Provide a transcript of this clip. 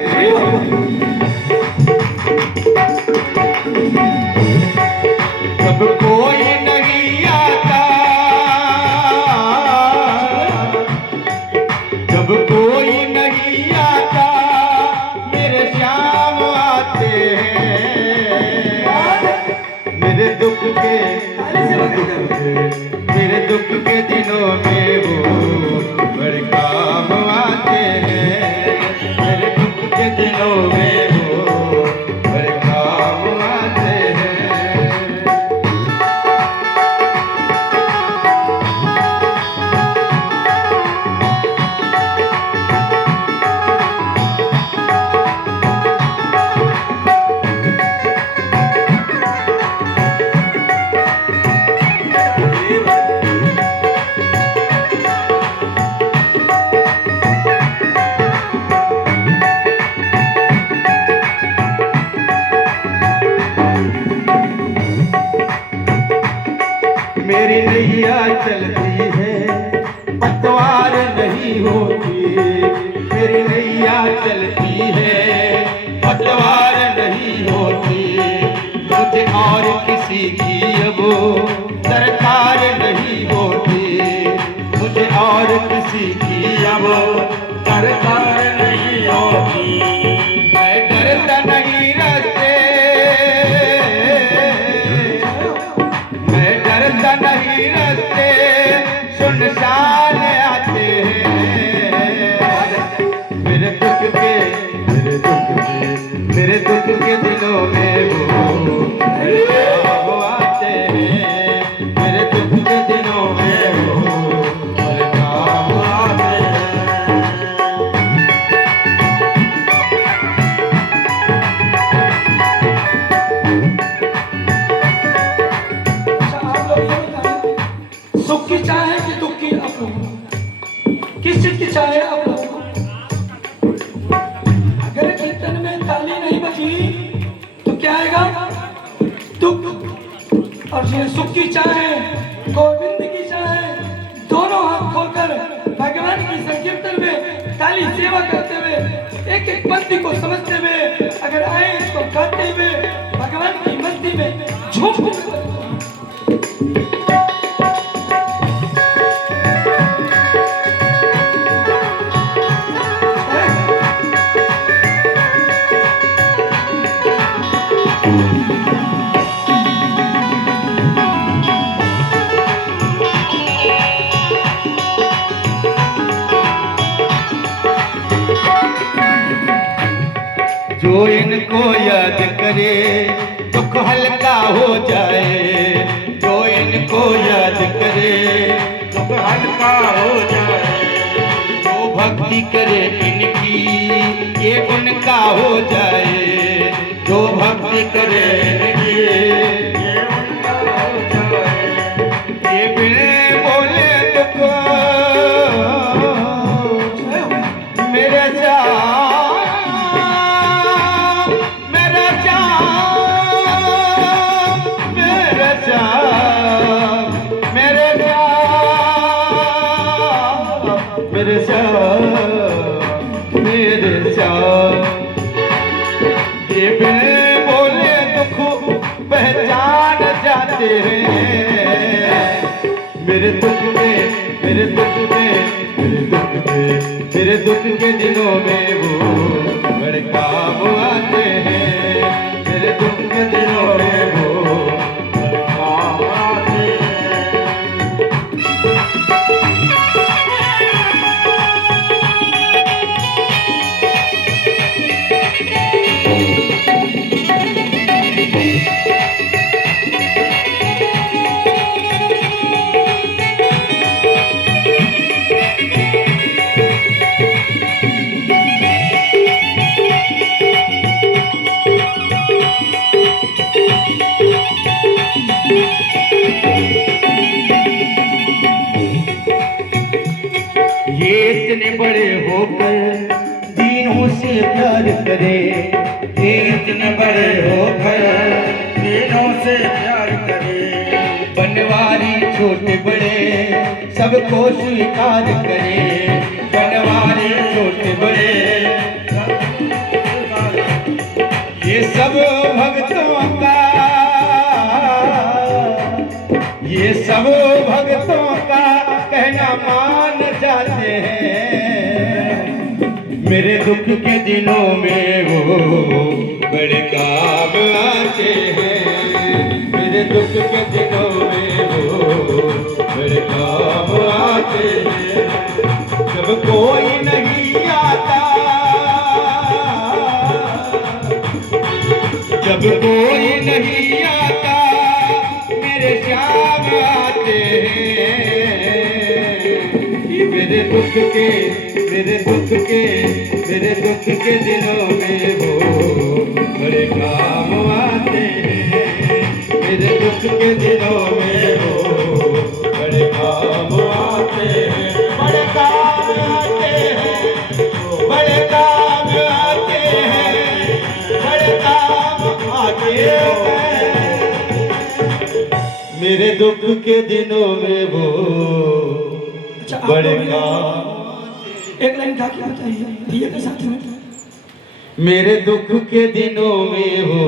जब कोई नहीं आता, जब कोई नहीं आता, मेरे श्याम आते हैं। मेरे दुख के दिनों में वो बड़े काम आते हैं। मेरे दुख के दिनों में वो बड़े काम आते हैं। मेरी नैया चलती है, पतवार नहीं होती। मेरी नैया चलती है, पतवार नहीं होती। मुझे और किसी की अब सरकार नहीं होती। मुझे और किसी की अब सरकार नहीं होती। मैं डरता नहीं रास्ते, नहीं रस्ते सुनसान आते हैं। मेरे दुख के दिनों में वो आते हैं। मेरे दुख के दिनों में वो काम आते हैं। सुख की चाहे कि दुख की अपनों, किस चीज की चाहे अपनों। अगर कीर्तन में ताली नहीं बजी तो क्या आएगा? दुख। और सुख की चाहे, गोविंद की चाहे, दोनों हाथ खोलकर भगवान की संकीर्तन में ताली सेवा करते हुए, एक एक पंक्ति को समझते हुए अगर आए इसको गाते हुए भगवान की मस्ती में झूम जो इनको याद करे दुख हल्का हो जाए। जो इनको याद करे दुख हल्का हो जाए। जो भक्ति करे इनकी ये उनका हो जाए। जो भक्ति करे इनकी ये उनका हो जाए। ये बिन बोले दुख मेरे मेरे श्याम, ये बिन बोले दुख पहचान जाते हैं। मेरे दुख में मेरे दुख के दिनों में वो बड़े काम आते हैं। मेरे दुख के दिनों में वो बड़े काम आते हैं। ये इतने बड़े होकर दीनों से प्यार करे। ये इतने बड़े होकर दीनों से प्यार करे। बनवारी छोटे बड़े सबको स्वीकार करे। बनवारी छोटे बड़े ये सब भक्तों का, ये सब भक्तों का कहना मान जाते हैं। मेरे दुख के दिनों में वो बड़े काम आते हैं। मेरे दुख के दिनों में वो बड़े काम आते हैं। जब कोई नहीं आता, जब कोई नहीं आता, मेरे श्याम आते हैं। मेरे दुख के, मेरे दुख के, मेरे दुख के दिनों में वो बड़े काम आते हैं। मेरे दुख के दिनों में वो बड़े काम आते हैं। बड़े काम आते हैं, बड़े काम आते हैं, बड़े काम आते हैं। मेरे दुख के दिनों में वो अच्छा, बड़े आपको काम। एक लाइन गा के बताइए भैया के साथ में। मेरे दुख के दिनों में वो